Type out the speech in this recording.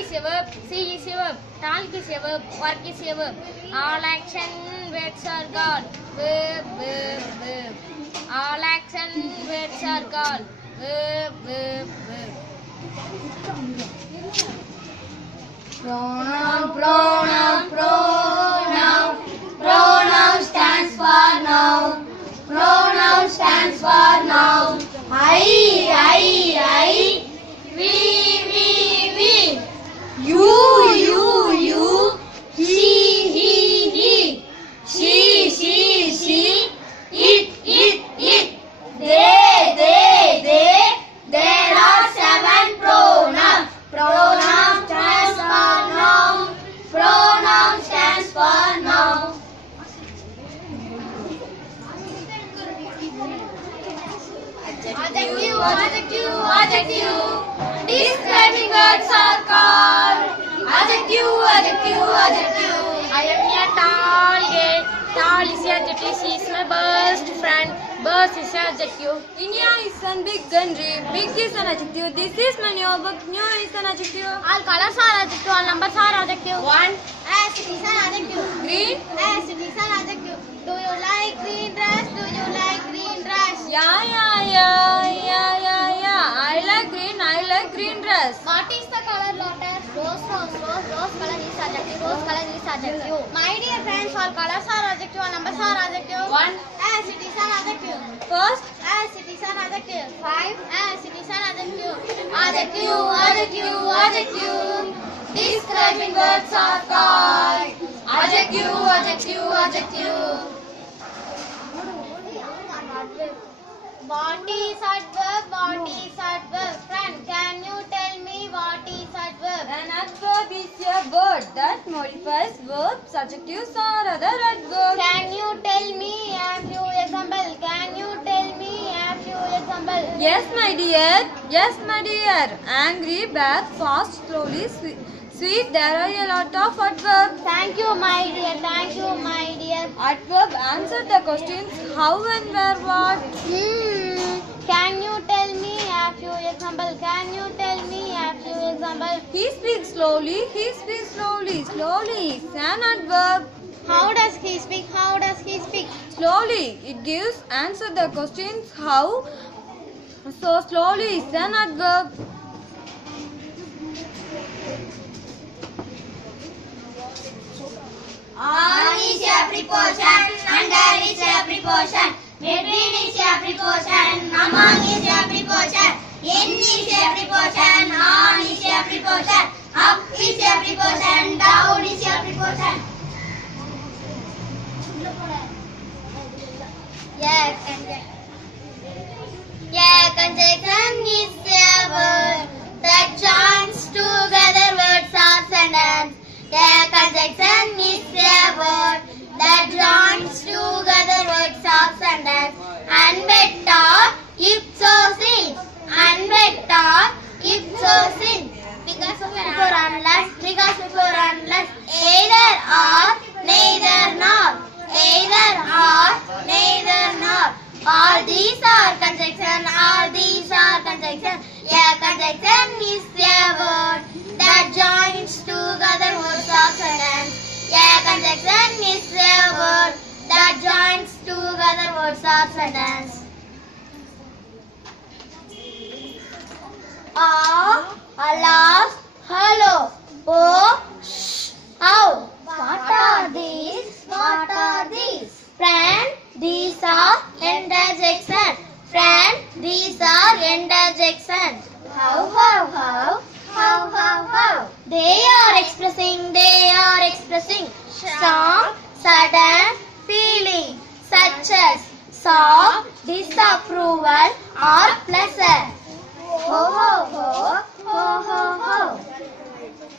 is a verb, see is a verb, talk is a verb, work is a verb. All action words are called verb, verb, verb. All action words are called verb, verb, verb. Pronoun, pronoun, pronoun. Pronoun stands for noun. Pronoun stands for noun. I, we. You, he, she, it. They. There are 7 pronouns. Pronoun stands for noun. Pronoun stands for noun. Adjective. Describing words are called adjective. I am a tall gay. Tall is adjective. She is my best friend. Best is adjective. India is a big country. Big is an adjective. This is my new book. New is an adjective. All colors are adjective. All numbers are adjective. 1. As it is an adjective. Green. As it is an adjective. Do you like green dress? Do you like green dress? Yeah. I like green dress. What is the color lotus? Rose color is adjective. Rose color is adjective. My dear friends, all colors are adjective. All numbers are adjective. 1. As it is an adjective. First. As it is an adjective. 5. As it is an adjective. Adjective. Describing words are called Adjective. What is adverb? Friend, can you tell me what is adverb? An adverb is a word that modifies verbs, adjectives or other adverbs. Can you tell me a few examples? Yes, my dear. Angry, bad, fast, slowly, sweet. There are a lot of adverbs. Thank you, my dear. Adverb answer the questions how and where, what. Can you tell me a few examples? He speaks slowly. Slowly is an adverb. How does he speak? Slowly. It gives answer the questions how. So slowly is an adverb. On is a preposition, under is a preposition, between is a preposition, among is a preposition, in is a preposition, on is a preposition, up is a preposition, down is a preposition. Conjunction is a word that joins together words or sentence. Conjunction is a word that joins together words or sentence. And better if so sin. Because before unless. Either or, neither nor. All these are conjunction. A conjunction is a word that joins together words of sentence. A conjunction is a word that joins together words of sentence. Alas, hello. Oh, shh, how. What are these? Friend, these are interjections. How. They are expressing strong, sudden feeling such as sorrow, disapproval or pleasure. Ho.